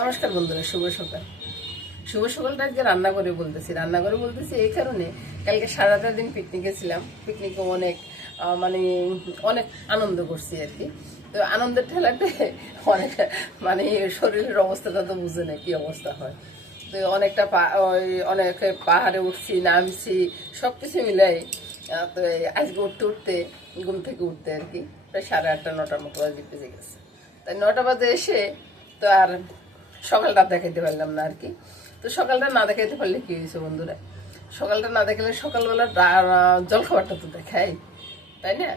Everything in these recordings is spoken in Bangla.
নমস্কার বন্ধুরা, শুভ সকাল। শুভ সকালটা আজকে রান্নাঘরে বলতেছি এই কারণে, কালকে সারাটা দিন পিকনিকে ছিলাম। পিকনিকে অনেক আনন্দ করছি আর কি। তো আনন্দের ঠেলাতে অনেক শরীরের অবস্থাটা তো বুঝে না কি অবস্থা হয়। তো অনেক পাহাড়ে উঠছি, নামছি, সব কিছু মিলাই। তো আজকে উঠতে ঘুম থেকে উঠতে আর কি প্রায় 8:30 9টার মতো আজকে বেজে গেছে। তাই 9টা বাজে এসে তো আর সকালটা দেখাইতে পারলাম না আর কি। তো সকালটা না দেখাইতে পারলে কি হয়েছে বন্ধুরা, সকালটা না দেখালে সকালবেলা জলখাবারটা তো দেখাই, তাই না?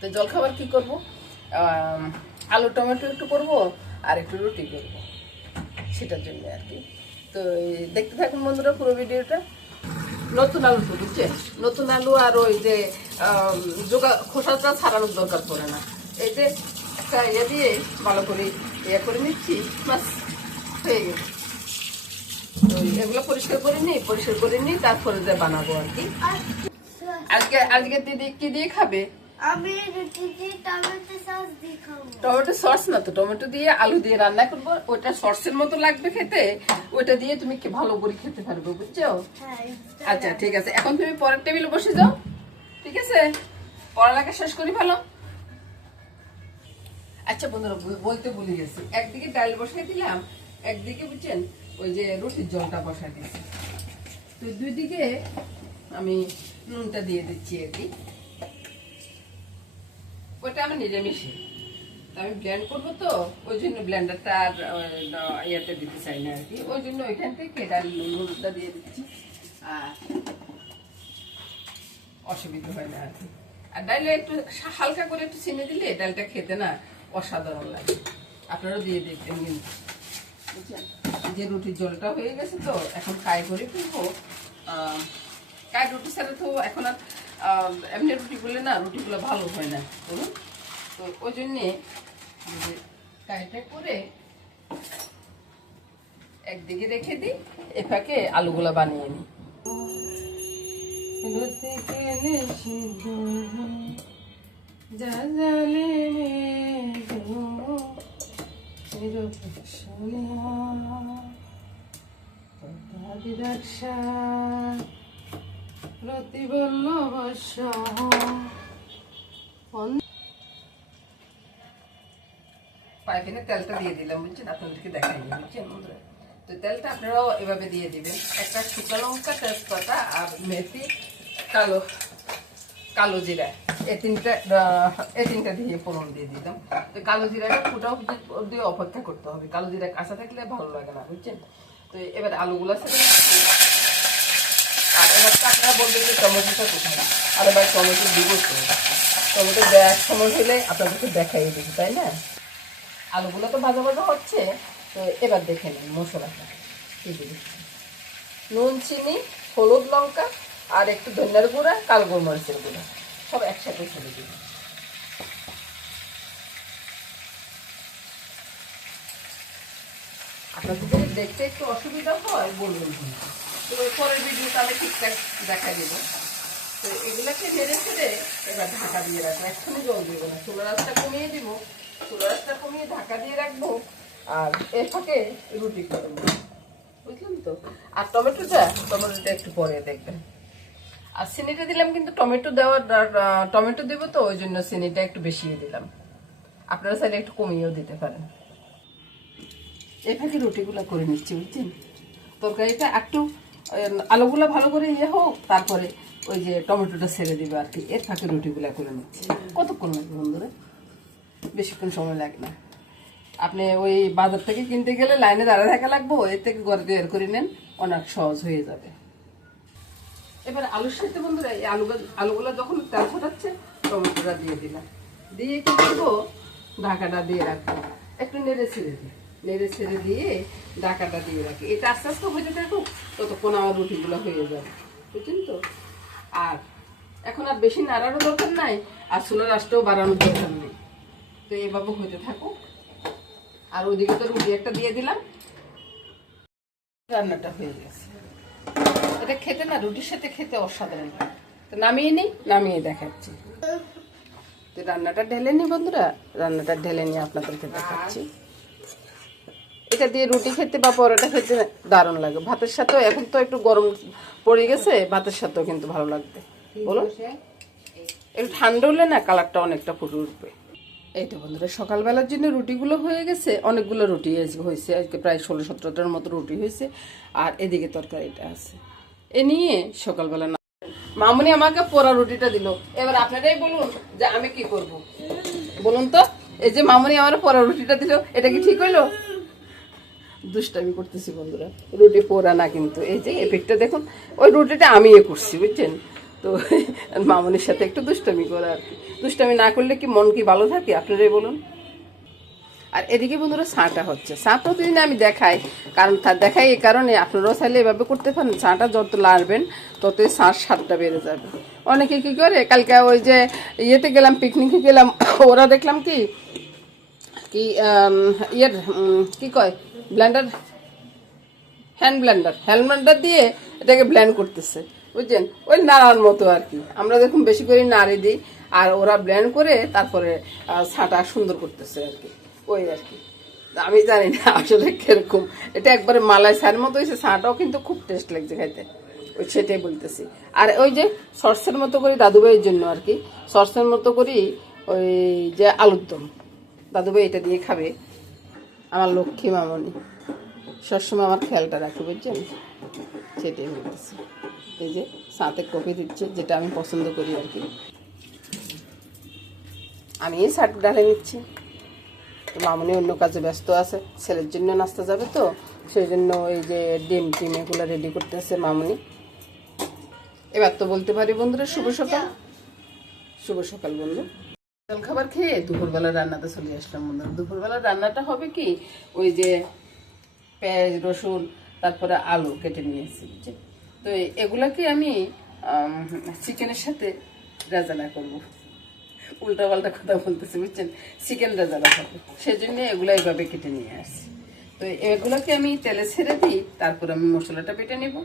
তো জলখাবার কি করব, আলু টমেটো একটু করব আর একটু রুটি করব, সেটার জন্য আর কি। তো দেখতে থাকুন বন্ধুরা পুরো ভিডিওটা। নতুন আলু তো বুঝছেন, নতুন আলু আর ওই যে খোসাটা ছাড়ানোর দরকার পড়ে না। এই যে একটা দিয়ে ভালো করে করে নিচ্ছি, বাস হয়ে গেছে। তো এগুলো পরিষ্কার করে নিই তারপরে যে বানাবো আর কি। আজকে দিদি কি দিয়ে খাবে? আমি রুটি দিয়ে টমেটো সস দিয়ে খাবো। টমেটো সস না তো, টমেটো দিয়ে আলু দিয়ে রান্না করবো, ওটা সসের মতো লাগবে খেতে। ওইটা দিয়ে তুমি ভালো করে খেতে পারবে, বুঝছো? আচ্ছা ঠিক আছে, এখন তুমি পরের টেবিলে বসে যাও, ঠিক আছে? পড়ালেখা শেষ করি ভালো। আচ্ছা বন্ধুরা, বলতে ভুলে গেছি, একদিকে ডাল বসাই দিলাম, একদিকে বুঝছেন ওই যে রুটির জলটা বসাই দিয়েছি। তো দুই দিকে আমি নুনটা দিয়ে দিচ্ছি আর কি। ওটা আমি নিরামিষে, আমি ব্লেন্ড করবো তো ওই জন্য ব্লেন্ডারটা আর ইয়েতে দিতে চাই না আর কি। ওই জন্য ওইখান থেকে ডাল নুনটা দিয়ে দিচ্ছি, আর অসুবিধা হয় না আর কি। আর ডালে একটু হালকা করে একটু চিনি দিলে ডালটা খেতে না অসাধারণ লাগে। আপনারাও দিয়ে দেখবেন কিন্তু, বুঝছেন? যে রুটির জলটা হয়ে গেছে, তো এখন কাই করে ফেলবো। কাই রুটি ছাড়া তো এখন আর এমনি রুটিগুলো ভালো হয় না, বলুন। তো ওই জন্যে কাইটা করে একদিকে রেখে দিই, এ ফাঁকে আলুগুলা বানিয়ে নিই। পাইপিনে তেলটা দিয়ে দিলাম, বুঝছেন? আপনাদেরকে দেখাই, বুঝছেন বন্ধুরা? তো তেলটা আপনারাও এভাবে দিয়ে দিবেন। একটা শুকনো লঙ্কা, তেজপাতা আর মেথি, কালো জিরা, এই তিনটা দিয়ে ফোড়ন দিয়ে দিলাম। তো কালো জিরাটা ফুটাও দিয়ে অপেক্ষা করতে হবে, কালো জিরা কাঁচা থাকলে ভালো লাগে না, বুঝছেন? তো এবার আলুগুলো সাথে, আর এবার আপনারা বলবেন যে টমেটোটা কোথায়, আর এবার টমেটো দিব তো, টমেটো দেওয়ার সময় হলে আপনাদেরকে দেখাই দিই, তাই না? আলুগুলো তো ভাজা ভাজা হচ্ছে, তো এবার দেখে নিন মশলাটা কি দিচ্ছি। নুন, চিনি, হলুদ, লঙ্কা আর একটু ধনিয়ার গুঁড়া, কালো গোলমরিচের গুঁড়া, সব একসাথে ছেড়ে দিব। আপনাদের যদি দেখতে একটু অসুবিধা হয় বলবেন, তো পরের ভিডিও তাহলে ঠিকঠাক দেখা দেব। তো এগুলাকে নেড়ে ছেড়ে এবার ঢাকা দিয়ে রাখবো, এক্ষুনি জল দিব না, চুলার আঁচটা কমিয়ে দিব, চুলার আঁচটা কমিয়ে ঢাকা দিয়ে রাখবো। আর এর ফাঁকে রুটি করে নেব, বুঝলেন তো? আর টমেটোটা একটু পরে দেখবেন। আর চিনিটা দিলাম কিন্তু টমেটো দেব তো, ওই জন্য চিনিটা একটু বেশি দিলাম। আপনারা চাইলে একটু কমিয়েও দিতে পারেন। এই ফাঁকে রুটিগুলো করে নিচ্ছি, বুঝছেন? তরকারিটা একটু আলুগুলো ভালো করে হোক, তারপরে ওই যে টমেটোটা ছেড়ে দিবে আর কি। এর ফাঁকে রুটিগুলো করে নিচ্ছি। কতক্ষণ লাগবে বন্ধুরা? বেশিক্ষণ সময় লাগে না। আপনি ওই বাজার থেকে কিনতে গেলে লাইনে দাঁড়া থাকা লাগবো, এর থেকে ঘরে বের করে নেন, অনেক সহজ হয়ে যাবে। এবার আলুর সাথে বন্ধুরা এই আলুগুলো যখন তেল ফোটাচ্ছে, টমেটোটা দিয়ে দিলাম, দিয়ে কি করবো, ঢাকাটা দিয়ে রাখবো, একটু নেড়ে ছেড়ে দিয়ে ঢাকাটা দিয়ে রাখি। এটা আস্তে আস্তে হয়ে থাকুক, ততক্ষণ আমার রুটিগুলো হয়ে যাবে, বুঝছেন তো? আর এখন আর বেশি নাড়ারও দরকার নাই, আর চুলার আঁচটাও বাড়ানোর দরকার নেই। তো এইভাবে হতে থাকুক। আর ওইদিকে তো রুটি একটা দিয়ে দিলাম, রান্নাটা হয়ে গেছে। এটা খেতে না, রুটির সাথে খেতে অসাধারণ। তো নামিয়ে দেখাচ্ছি। তো রান্নাটা ঢেলে নি বন্ধুরা, রান্নাটা ঢেলে নিয়ে আপনাদেরকে দেখাচ্ছি। এটা দিয়ে রুটি খেতে বা পরোটা খেতে দারুণ লাগে, ভাতের সাথেও। এখন তো একটু গরম পড়ে গেছে, ভাতের সাথেও কিন্তু ভালো লাগবে। বলো, একটু ঠান্ডা হলে না কালারটা অনেকটা ফুটে উঠবে। এই তো বন্ধুরা, সকালবেলার জন্য রুটিগুলো হয়ে গেছে, অনেকগুলো রুটি হয়েছে আজকে, প্রায় 16-17টার মতো রুটি হয়েছে। আর এদিকে তরকারিটা আছে, এ নিয়ে সকালবেলা না। মামুনি আমাকে পোড়া রুটিটা দিল, এবার আপনারাই বলুন যে আমি কি করব, বলুন তো। এই যে মামুনি আমার পোড়া রুটিটা দিল, এটা কি ঠিক হইলো? দুষ্টামি করতেছি বন্ধুরা, রুটি পোড়া না কিন্তু, এই যে এফেক্টটা দেখুন, ওই রুটিটা আমি করছি বুঝছেন তো। মামুনির সাথে একটু দুষ্টামি করা আর কি, দুষ্টামি না করলে কি মন কি ভালো থাকে আপনারাই বলুন। আর এদিকে বন্ধুরা চাটা হচ্ছে, চা প্রতিদিন আমি দেখাই, কারণ দেখাই এই কারণে আপনারাও চাইলে এভাবে করতে পারেন। চাটা যত লাড়বেন ততই চার স্বাদটা বেড়ে যাবে। অনেকে কি করে, কালকে ওই যে ইয়েতে গেলাম, পিকনিকে গেলাম, ওরা দেখলাম কি কি কি কয় ব্লেন্ডার, হ্যান্ড ব্লেন্ডার দিয়ে এটাকে ব্লেন্ড করতেছে বুঝছেন, ওই নাড়ার মতো আর কি। আমরা দেখুন বেশি করে নাড়ি দিই, আর ওরা ব্লেন্ড করে তারপরে ছাটা সুন্দর করতেছে আর কি, ওই আর কি। আমি জানি না আসলে কিরকম, এটা একবারে মালাই ছাড়ের মতো হয়েছে, ছাটাও কিন্তু খুব টেস্ট লাগছে খাইতে, ওই সেটাই বলতেছি। আর ওই যে সর্ষের মতো করি দাদুভাইয়ের জন্য আর কি, সর্ষের মতো করি ওই যে আলুর দম, দাদুভাই এটা দিয়ে খাবে। আমার লক্ষ্মী মামনি সবসময় আমার খেয়ালটা রাখে বুঝছেন, সেটাই বলতেছি। এই যে সাথে কফি দিচ্ছে, যেটা আমি পছন্দ করি আর কি। আমি এই শার্ট ডালে নিচ্ছি, মামনি অন্য কাজে ব্যস্ত আছে, ছেলের জন্য নাস্তা যাবে তো, সেই জন্য এই যে ডিম টিম এগুলো রেডি করতেছে মামনি। এবার তো বলতে পারি বন্ধুরা শুভ সকাল, শুভ সকাল বন্ধু। জল খাবার খেয়ে দুপুরবেলা রান্নাতে চলে আসলাম বন্ধুরা। দুপুরবেলা রান্নাটা হবে কি, ওই যে পেঁয়াজ রসুন তারপরে আলু কেটে নিয়েছি বুঝছেন তো, এগুলাকে আমি চিকেনের সাথে রাজালা করবো, উল্টা পাল্টা কথা বলতেছি বুঝছেন, চিকেন রাজালা হবে, সেজন্য এগুলো এইভাবে কেটে নিয়ে আসছি। তো এগুলোকে আমি তেলে ছেড়ে দিই, তারপর আমি মশলাটা বেটে নেব।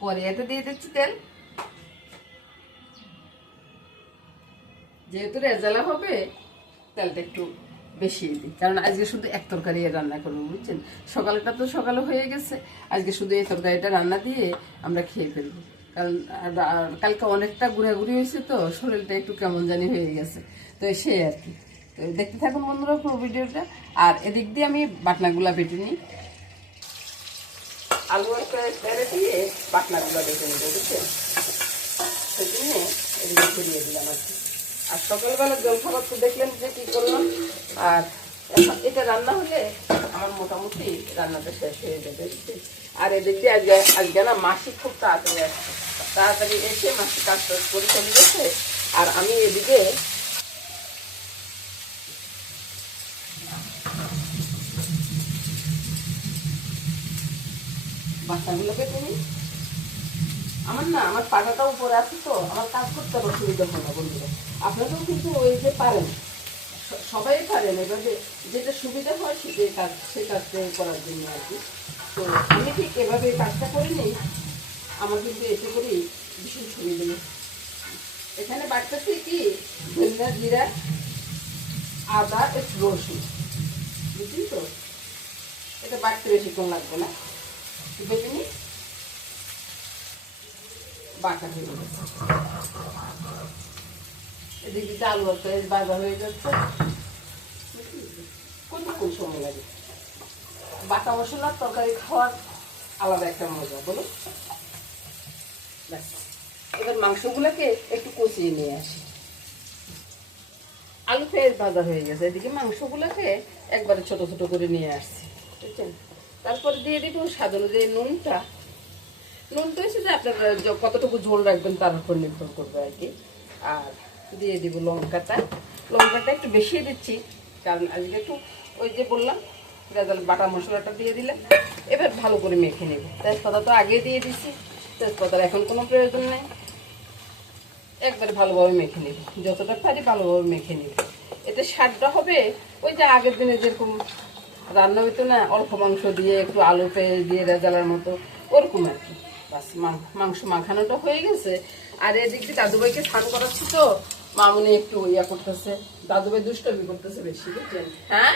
কড়াইতে দিয়ে দিচ্ছি তেল, যেহেতু রেজালা হবে তেলটা একটু বেশি দিই, কারণ আজকে শুধু এক তরকারি রান্না করবো বুঝছেন। সকালটা তো সকালে হয়ে গেছে, আজকে শুধু এই তরকারিটা রান্না দিয়ে আমরা খেয়ে ফেলবো, কারণ কালকে অনেকটা ঘোরাঘুরি হয়েছে তো, শরীরটা একটু কেমন জানি হয়ে গেছে, তো সে আর কি। তো দেখতে থাকুন বন্ধুরা পুরো ভিডিওটা। আর এদিক দিয়ে আমি বাটনাগুলা বেটে নিই, আলু আর পেঁয়াজ দিয়ে বাটনাগুলা বেটে নিব বুঝছেন, সেজন্য এদিকে ঘুরিয়ে দিলাম আর কি। আর সকালবেলা জলখাবার তো দেখলেন যে কি করলাম, আর এটা রান্না হলে আমার মোটামুটি রান্নাটা শেষ হয়ে যাবে। আর এদিকে আজকে না মাসি খুব তাড়াতাড়ি আসছে, তাড়াতাড়ি এসে মাসি কাজ করে চলে গেছে। আর আমি এদিকে বাচ্চাগুলো কেটে নিই। আমার পাটাটা উপরে আছে তো, আমার কাজ করতে অসুবিধা হয় না বন্ধুরা। আপনারাও কিন্তু ওই যে পারেন, সবাই পারেন, এভাবে যেটা সুবিধা হয় সেটাই সেই কাজটা করার জন্য আর কি। তো আমি ঠিক এভাবে কাজটা করে নিই, আমার কিন্তু এতে করেই ভীষণ সুবিধা। এখানে বাটতেছি কি ধনিয়া জিরা আদা একটু রসুন, বুঝলি তো, এটা বাটতে বেশিক্ষণ লাগবে না, বেটে নিই। বাটা হয়ে গেছে, এদিকে আলু আর পেঁয়াজ বাজা হয়ে যাচ্ছে, কতক্ষণ সময় লাগে। বাটা মশলার তরকারি খাওয়ার আলাদা একটা মজা বলো। ব্যাস, এবার মাংসগুলোকে একটু কষিয়ে নিয়ে আসি। আলু পেঁয়াজ ভাজা হয়ে গেছে, এদিকে মাংসগুলোকে একবারে ছোট ছোট করে নিয়ে আসছি বুঝছেন। তারপর দিয়ে দিব স্বাদ অনুযায়ী নুনটা। নুন তো এসে যে আপনারা কতটুকু ঝোল রাখবেন তার উপর নির্ভর করবে আর কি। আর দিয়ে দিব লঙ্কাটা একটু বেশি দিচ্ছি, কারণ আজকে একটু ওই যে বললাম রেজাল বাটা মশলাটা দিয়ে দিলে। এবার ভালো করে মেখে নেব। তেজপাতা তো আগে দিয়ে দিচ্ছি, তেজপাতার এখন কোনো প্রয়োজন নেই, একবারে ভালোভাবে মেখে নেব, যতটা পারি ভালোভাবে মেখে নেব। এতে স্বাদটা হবে ওই যে আগের দিনে যেরকম রান্না হইতো না, অল্প মাংস দিয়ে একটু আলু পেঁয়াজ দিয়ে রেজালার মতো, ওরকম আর কি। বাস মাংস মাখানোটা হয়ে গেছে। আর এদিক দিয়ে দাদুভাইকে স্নান করাচ্ছি তো, মামুনি একটু ইয়া করতেছে, দাদুভাই দুষ্টমি করতেছে বেশি বুঝছেন। হ্যাঁ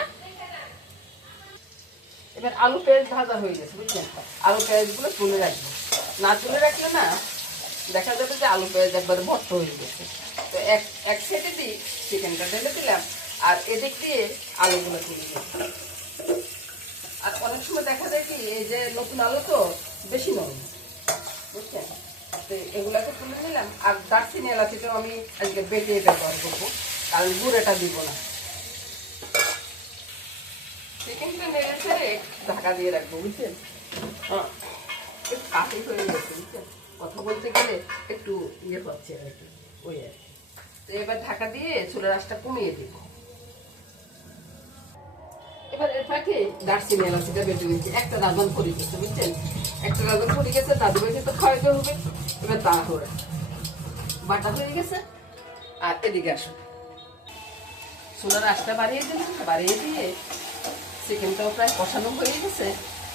এবার আলু পেঁয়াজ ভাজা হয়ে গেছে, বুঝছেন? আলু পেঁয়াজগুলো তুলে রাখবো, না তুলে রাখলে না দেখা যাবে যে আলু পেঁয়াজ একবারে ভর্ত হয়ে গেছে। তো এক সাইডে দিয়ে চিকেনটা ঢেলে দিলাম, আর এদিক দিয়ে আলুগুলো তুলে দিলাম। আর অনেক সময় দেখা যায় কি, এই যে নতুন আলু তো বেশি নরম, বুঝছেন? তো এগুলাকে তুলে নিলাম। আর দারচিনি এলাচিটাও আমি আজকে বেটে ব্যবহার করবো, কারণ গুঁড়োটা দিব না। চিকেনটা নেড়ে ছেড়ে ঢাকা দিয়ে রাখবো, বুঝছেন? একটু কাশি হয়ে গেছে, বুঝছেন? কথা বলতে গেলে একটু ইয়ে পাচ্ছে আর কি, ওই আর কি। তো এবার ঢাকা দিয়ে চুলার আঁচটা কমিয়ে দিব। এবার এর ফাঁকে দারচিনি এলাচিটা বেটে নিচ্ছি, একটা রাঁধন পড়ে গেছে, বুঝছেন? একটা রাঁধন পড়ে গেছে, দাদু ভাইকে তো খাওয়াইতে হবে। এবার তাড়াহুড়া বাটা হয়ে গেছে। আর এদিকে আসুন, চুলার আঁচটা বাড়িয়ে দিলাম, বাড়িয়ে দিয়ে চিকেনটাও প্রায় কষানো হয়ে গেছে।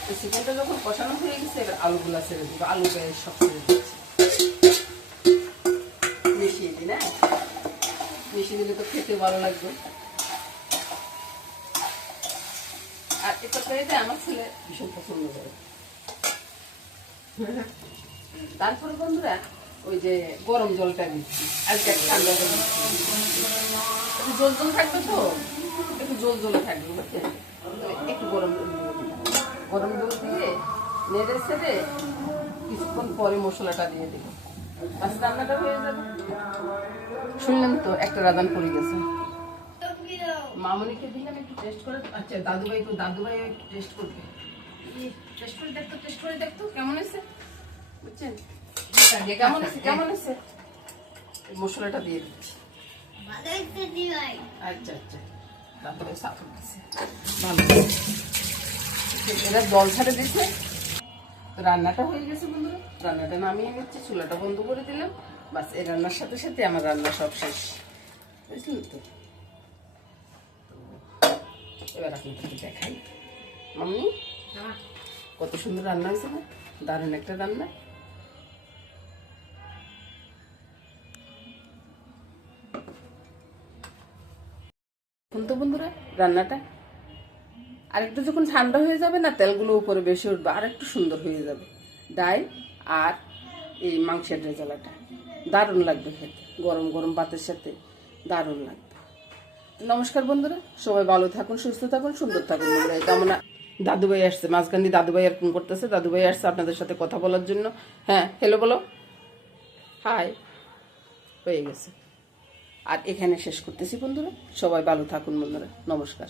তো চিকেনটা যখন কষানো হয়ে গেছে, এবার আলুগুলা ছেড়ে দিব, আলু পেঁয়াজ সব ছেড়ে দিচ্ছি, মিশিয়ে দিই না, মিশিয়ে দিলে তো খেতে ভালো লাগবে। আর এটা পেঁয়াজে আমার ছেলে ভীষণ পছন্দ করে। তারপরে বন্ধুরা ওই যে গরম জলটা দিচ্ছি, আজকে ঠান্ডা জল দিচ্ছি, একটু জল জল থাকবে তো, একটু জল জলে থাকবে, বুঝছেন? একটু গরম জল দিয়ে দিলাম, গরম জল দিয়ে নেড়ে ছেড়ে কিছুক্ষণ পরে মশলাটা দিয়ে দিব, বাস রান্নাটা হয়ে যাবে। শুনলেন তো, একটা রাঁধান পড়ে গেছে। মামনিকে দিলাম একটু টেস্ট করে। আচ্ছা দাদুভাই একটু টেস্ট করবে, টেস্ট করে দেখতো, টেস্ট করে দেখতো কেমন হয়েছে, বুঝছেন? কেমন হয়েছে, কেমন হয়েছে? মশলাটা দিয়ে দিচ্ছি। আচ্ছা আচ্ছা, তারপরে সাপোর্ট দিচ্ছে, ভালো। এরা জল ছাড়ে দিচ্ছে। তো রান্নাটা হয়ে গেছে বন্ধুরা, রান্নাটা নামিয়ে নিচ্ছি, চুলাটা বন্ধ করে দিলাম। বাস এই রান্নার সাথে সাথে আমার রান্না সব শেষ, বুঝলেন তো? এবার আপনাকে দেখাই, মাম্মি কত সুন্দর রান্না হয়েছে না? দারুণ একটা রান্না। এখন তো বন্ধুরা রান্নাটা আর একটু যখন ঠান্ডা হয়ে যাবে না, তেলগুলো উপরে বেশি উঠবে, আর একটু সুন্দর হয়ে যাবে। ডাল আর এই মাংসের রেজালাটা দারুণ লাগবে খেতে, গরম গরম ভাতের সাথে দারুণ লাগবে। নমস্কার বন্ধুরা, সবাই ভালো থাকুন, সুস্থ থাকুন, সুন্দর থাকুন বন্ধুরা। কামনা। দাদুভাই আসছে মাঝখান দিয়ে, দাদুভাই আর ফোন করতেছে, দাদুভাই আসছে আপনাদের সাথে কথা বলার জন্য। হ্যাঁ, হ্যালো বলো, হাই। হয়ে গেছে। আর এখানে শেষ করতেছি বন্ধুরা, সবাই ভালো থাকুন বন্ধুরা, নমস্কার।